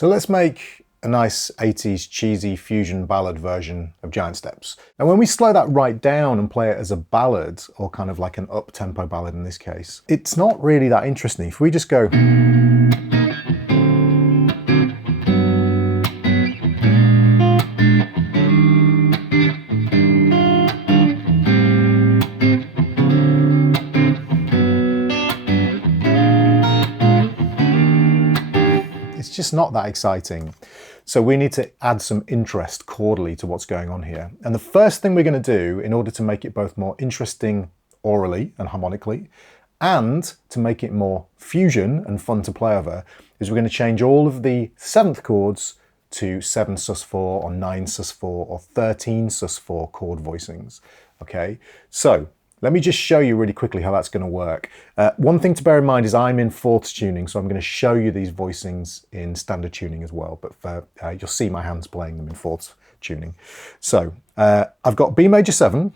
So let's make a nice 80s cheesy fusion ballad version of Giant Steps. Now when we slow that right down and play it as a ballad, or kind of like an up-tempo ballad in this case, it's not really that interesting. If we just go... it's just not that exciting. So we need to add some interest chordally to what's going on here. And the first thing we're going to do in order to make it both more interesting orally and harmonically, and to make it more fusion and fun to play over, is we're going to change all of the 7th chords to 7 sus4 or 9 sus4 or 13 sus4 chord voicings. Okay, so let me just show you really quickly how that's going to work. One thing to bear in mind is I'm in 4th tuning, so I'm going to show you these voicings in standard tuning as well, but you'll see my hands playing them in 4th tuning. So I've got B major 7,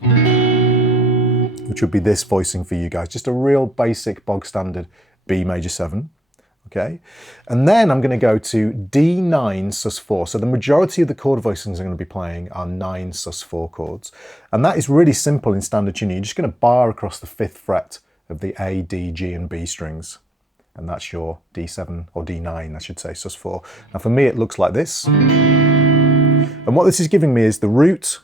which would be this voicing for you guys, just a real basic bog standard B major 7. Okay, and then I'm going to go to D9 sus4. So the majority of the chord voicings I'm going to be playing are 9 sus4 chords. And that is really simple in standard tuning. You're just going to bar across the 5th fret of the A, D, G and B strings. And that's your D7 or D9, I should say, sus4. Now for me it looks like this. And what this is giving me is the root,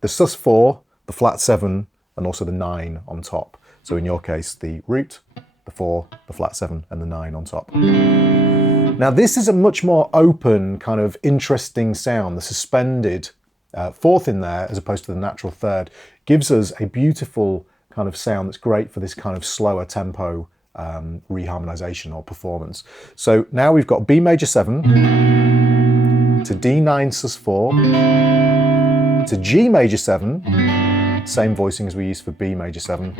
the sus4, the flat 7 and also the 9 on top. So in your case, the root, the 4, the flat 7 and the 9 on top. Now this is a much more open, kind of interesting sound. The suspended 4th in there, as opposed to the natural 3rd, gives us a beautiful kind of sound that's great for this kind of slower tempo reharmonization or performance. So now we've got B major 7 to D9 sus4 to G major 7, same voicing as we used for B major 7.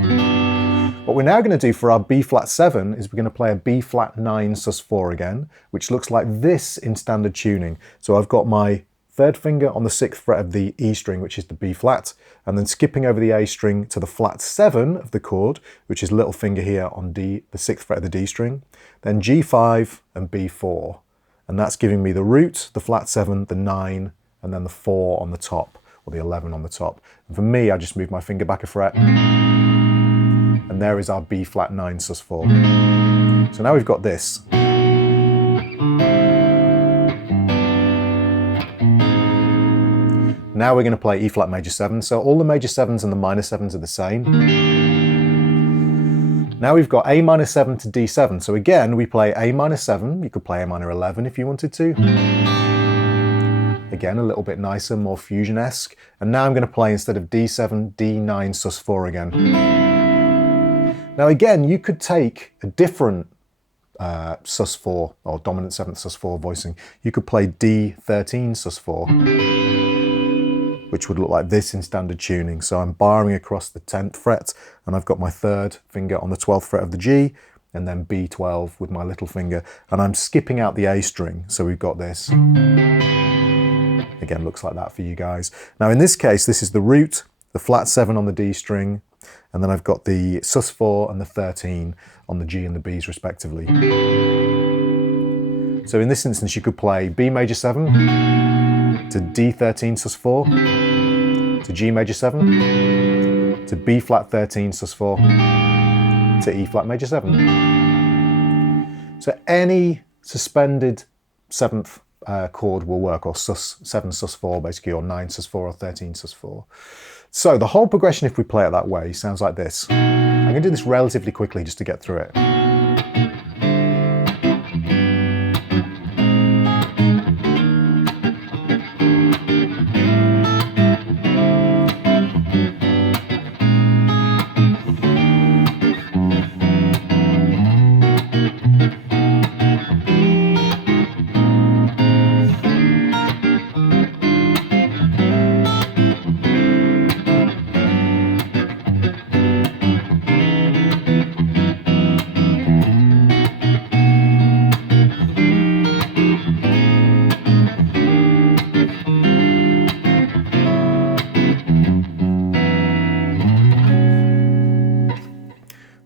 What we're now going to do for our B flat 7 is we're going to play a B flat 9 sus4 again, which looks like this in standard tuning. So I've got my 3rd finger on the 6th fret of the E string, which is the B flat, and then skipping over the A string to the flat 7 of the chord, which is little finger here on D, the 6th fret of the D string, then G5 and B4. And that's giving me the root, the flat 7, the 9, and then the 4 on the top, or the 11 on the top. And for me, I just move my finger back a fret. And there is our B flat 9 sus4. So now we've got this. Now we're going to play E flat major 7. So all the major 7s and the minor 7s are the same. Now we've got A minor 7 to D7. So again, we play A minor 7. You could play A minor 11 if you wanted to. Again, a little bit nicer, more fusion-esque. And now I'm going to play, instead of D7, D9 sus4 again. Now again, you could take a different sus4 or dominant 7th sus4 voicing. You could play D13 sus4, which would look like this in standard tuning. So I'm barring across the 10th fret and I've got my 3rd finger on the 12th fret of the G and then B12 with my little finger, and I'm skipping out the A string. So we've got this. Again, looks like that for you guys. Now in this case, this is the root, the flat 7 on the D string, and then I've got the sus4 and the 13 on the G and the Bs respectively. So in this instance, you could play B major 7 to D13 sus4, to G major 7, to B flat 13 sus4, to E flat major 7. So any suspended 7th chord will work, or 7 sus4 basically, or 9 sus4 or 13 sus4. So the whole progression, if we play it that way, sounds like this. I'm going to do this relatively quickly just to get through it.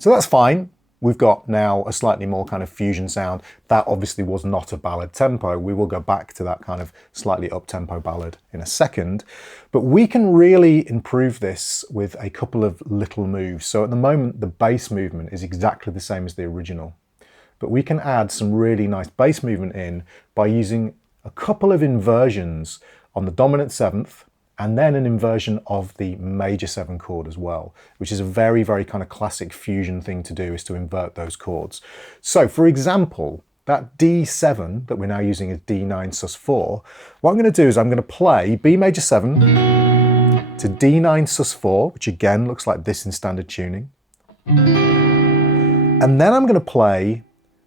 So that's fine. we've got now a slightly more kind of fusion sound. That obviously was not a ballad tempo. We will go back to that kind of slightly up-tempo ballad in a second. But we can really improve this with a couple of little moves. So at the moment, the bass movement is exactly the same as the original. But we can add some really nice bass movement in by using a couple of inversions on the dominant seventh, and then an inversion of the major 7 chord as well, which is a very, very kind of classic fusion thing to do, is to invert those chords. So for example, that D7 that we're now using is D9 sus4. What I'm going to do is I'm going to play B major 7 to D9 sus4, which again looks like this in standard tuning. And then I'm going to play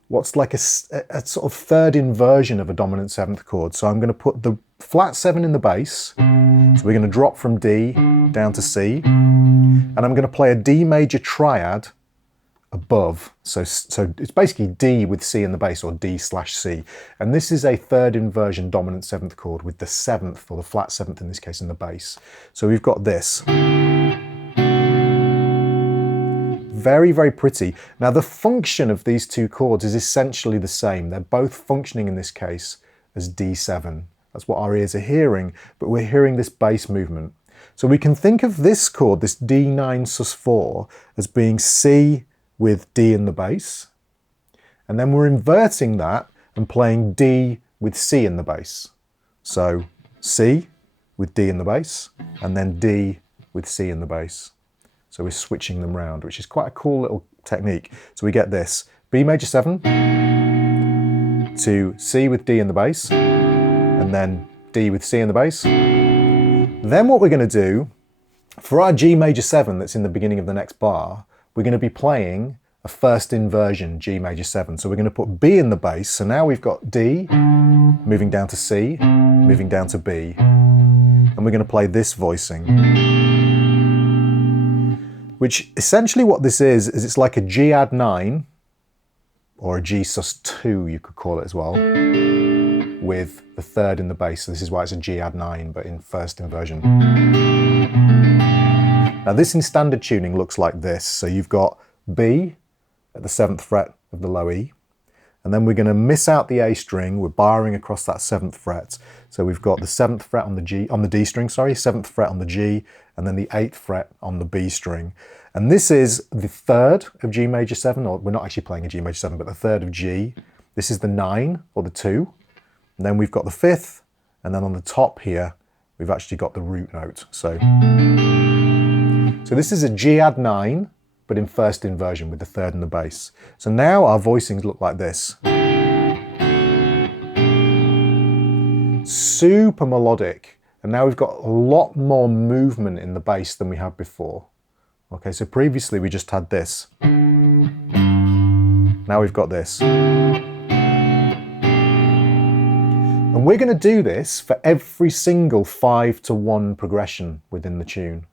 what's like a sort of third inversion of a dominant 7th chord. So I'm going to put the flat 7 in the bass. So we're going to drop from D down to C, and I'm going to play a D major triad above. So it's basically D with C in the bass, or D/C. And this is a third inversion dominant 7th chord with the 7th, or the flat 7th in this case, in the bass. So we've got this. Very, very pretty. Now the function of these two chords is essentially the same. They're both functioning in this case as D7. That's what our ears are hearing, but we're hearing this bass movement. So we can think of this chord, this D9 sus4, as being C with D in the bass. And then we're inverting that and playing D with C in the bass. So C with D in the bass, and then D with C in the bass. So we're switching them round, which is quite a cool little technique. So we get this, B major 7 to C with D in the bass, and then D with C in the bass. Then what we're going to do, for our G major 7 that's in the beginning of the next bar, we're going to be playing a first inversion G major 7. So we're going to put B in the bass. So now we've got D, moving down to C, moving down to B. And we're going to play this voicing. Which essentially what this is it's like a G add 9, or a G sus2 you could call it as well, with the third in the bass. So this is why it's a G add 9, but in first inversion. Now this in standard tuning looks like this. So you've got B at the 7th fret of the low E, and then we're going to miss out the A string. We're barring across that 7th fret. So we've got the 7th fret on the D string, 7th fret on the G, and then the 8th fret on the B string. And this is the third of G major 7, or we're not actually playing a G major 7, but the third of G. This is the 9, or the 2. And then we've got the 5th, and then on the top here, we've actually got the root note. So this is a G add 9, but in first inversion with the third in the bass. So now our voicings look like this. Super melodic. And now we've got a lot more movement in the bass than we had before. Okay, so previously we just had this. Now we've got this. And we're going to do this for every single 5-to-1 progression within the tune.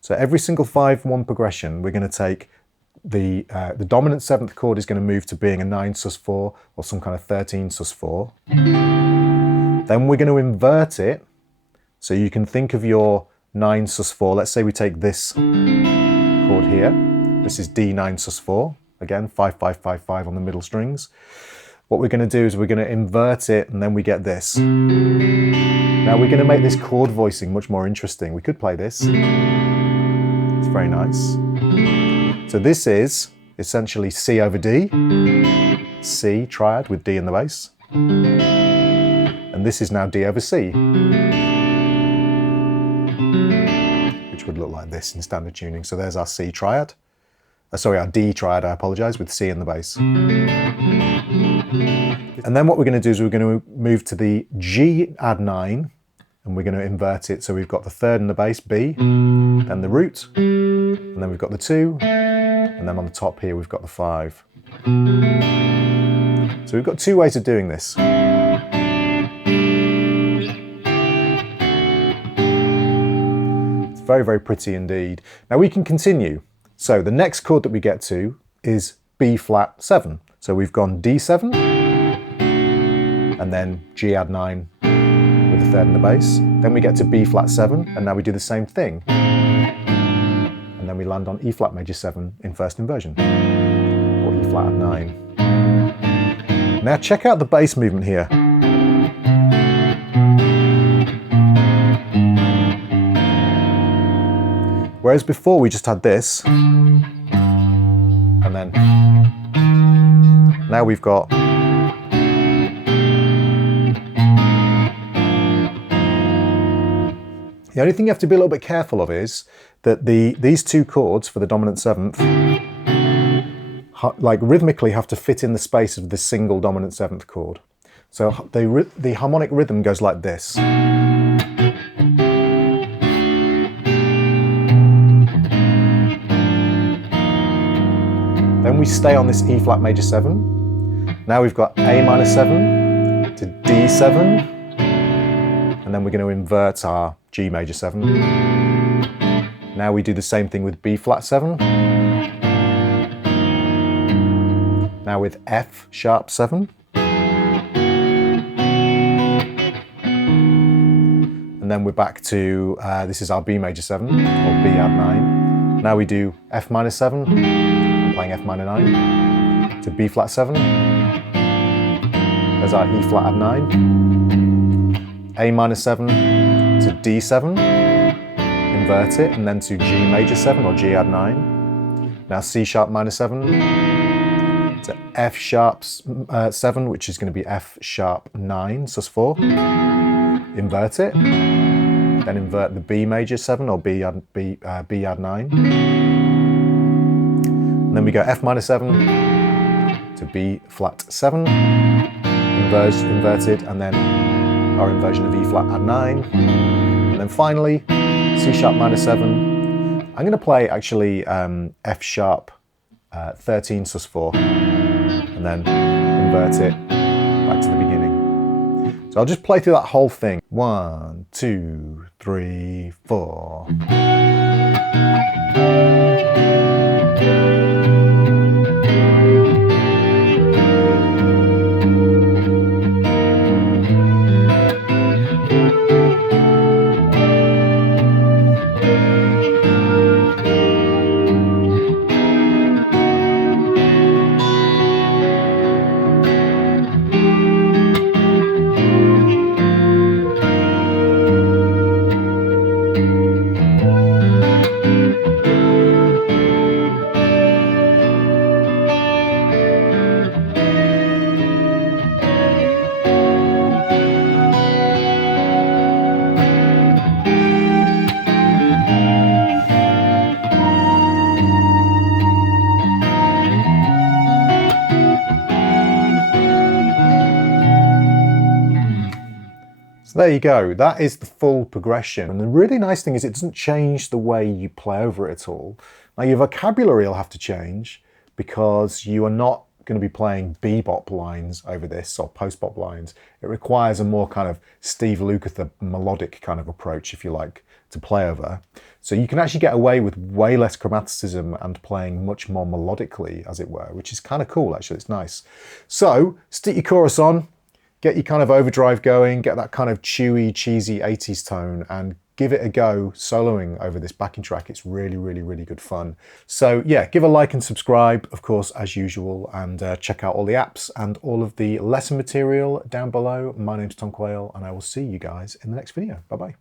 So every single 5-1 progression, we're going to take the dominant 7th chord is going to move to being a 9 sus4 or some kind of 13 sus4. Then we're going to invert it. So you can think of your 9 sus4. Let's say we take this chord here. This is D9 sus4. Again, 5-5-5-5 on the middle strings. What we're going to do is we're going to invert it, and then we get this. Now we're going to make this chord voicing much more interesting. We could play this. It's very nice. So this is essentially C over D, C triad with D in the bass. And this is now D over C, which would look like this in standard tuning. So there's our C triad. Our D triad, I apologise, with C in the bass. And then what we're going to do is we're going to move to the G add 9, and we're going to invert it. So we've got the third in the bass, B, then the root, and then we've got the 2, and then on the top here we've got the 5. So we've got two ways of doing this. It's very, very pretty indeed. Now we can continue. So the next chord that we get to is B flat 7. So we've gone D7, and then G add 9 with the third in the bass. Then we get to B flat 7, and now we do the same thing. And then we land on E flat major 7 in first inversion, or E flat add 9. Now check out the bass movement here. Whereas before we just had this, and then now we've got the only thing you have to be a little bit careful of is that these two chords for the dominant seventh like rhythmically have to fit in the space of the single dominant seventh chord. So the harmonic rhythm goes like this. Then we stay on this E flat major 7. Now we've got A minor 7 to D7, and then we're going to invert our G major 7. Now we do the same thing with B flat 7. Now with F sharp 7. And then we're back to, this is our B major 7, or B add 9. Now we do F minor 7, I'm playing F minor 9, to B flat 7. There's our E flat add 9. A minor 7 to D7, invert it, and then to G major 7, or G add 9. Now C sharp minor 7, to F sharp 7, which is going to be F sharp 9, sus4, invert it, then invert the B major 7 or B add 9, and then we go F minor 7 to B flat 7, inverted, and then our inversion of E flat add 9, and then finally C sharp minor 7. I'm going to play actually F sharp 13 sus4, and then invert it back to the beginning. So I'll just play through that whole thing. 1, 2, 3, 4. So there you go, that is the full progression. And the really nice thing is it doesn't change the way you play over it at all. Now your vocabulary will have to change because you are not going to be playing bebop lines over this or post-bop lines. It requires a more kind of Steve Lukather melodic kind of approach, if you like, to play over. So you can actually get away with way less chromaticism and playing much more melodically, as it were, which is kind of cool, actually. It's nice. So stick your chorus on, get your kind of overdrive going, get that kind of chewy, cheesy 80s tone, and give it a go soloing over this backing track. It's really, really, really good fun. So yeah, give a like and subscribe, of course, as usual, and check out all the apps and all of the lesson material down below. My name's Tom Quayle, and I will see you guys in the next video. Bye-bye.